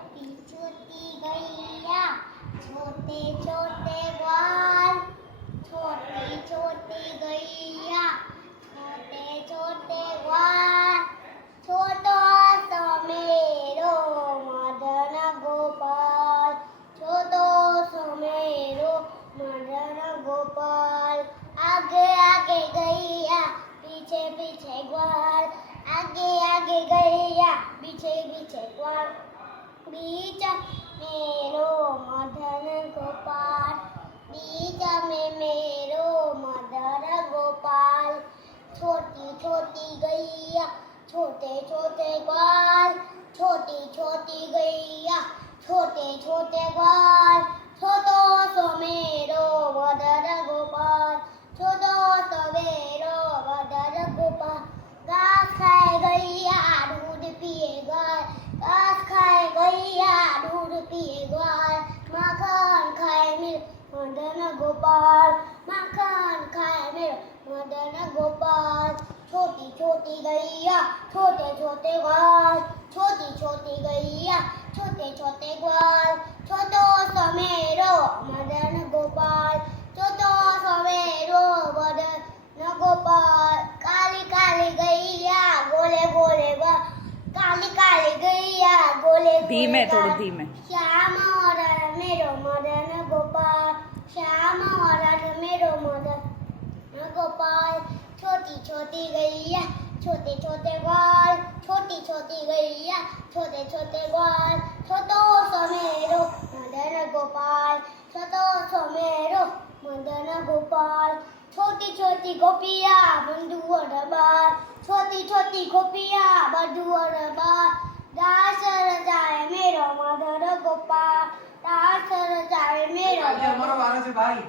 छोटी छोटी गैया छोटे छोटे ग्वाल छोटी छोटी गैया छोटे छोटे ग्वाल छोटो सो मेरो मदन गोपाल छोटो सो मेरो मदन गोपाल आगे आगे गैया पीछे पीछे ग्वाल आगे आगे गैया पीछे पीछे ग्वाल बीच मेरो मदन गोपाल बीच में मेरो मदन गोपाल छोटी छोटी गैया छोटे छोटे ग्वाल छोटी छोटी गैया छोटे छोटे ग्वाल छोटो सो मेरो मदन गोपाल छोटो सो मेरो मदन गोपाल घास खाए गैया दूध पिए गाय घास खाए गैया दूध पिए गाय माखन खाए मेरे मदन गोपाल माखन खाए मेरे मदन गोपाल छोटी छोटी गैया छोटे छोटे ग्वाल छोटी छोटी गैया छोटे छोटे ग्वाल छोटो सो मेरो मदन गोपाल छोटो सो मेरो मदन गोपाल काली काली गैया गोले गोले गा काली काली गैया गोले धीमे थोड़ी धीमे श्याम और मेरो मदन गोपाल श्याम और मेरो मदन गोपाल छोटी छोटी गैया छोटे छोटे ग्वाल छोटी छोटी गैया छोटे छोटे ग्वाल छोटो सो मेरो मदन गोपाल छोटो सो मेरो मदन गोपाल छोटी छोटी गोपिया बंधु और बार छोटी छोटी गोपिया बंधु और बार दास जाए मेरो मदन गोपाल दास जाए मेरो हमारा वाला से भाई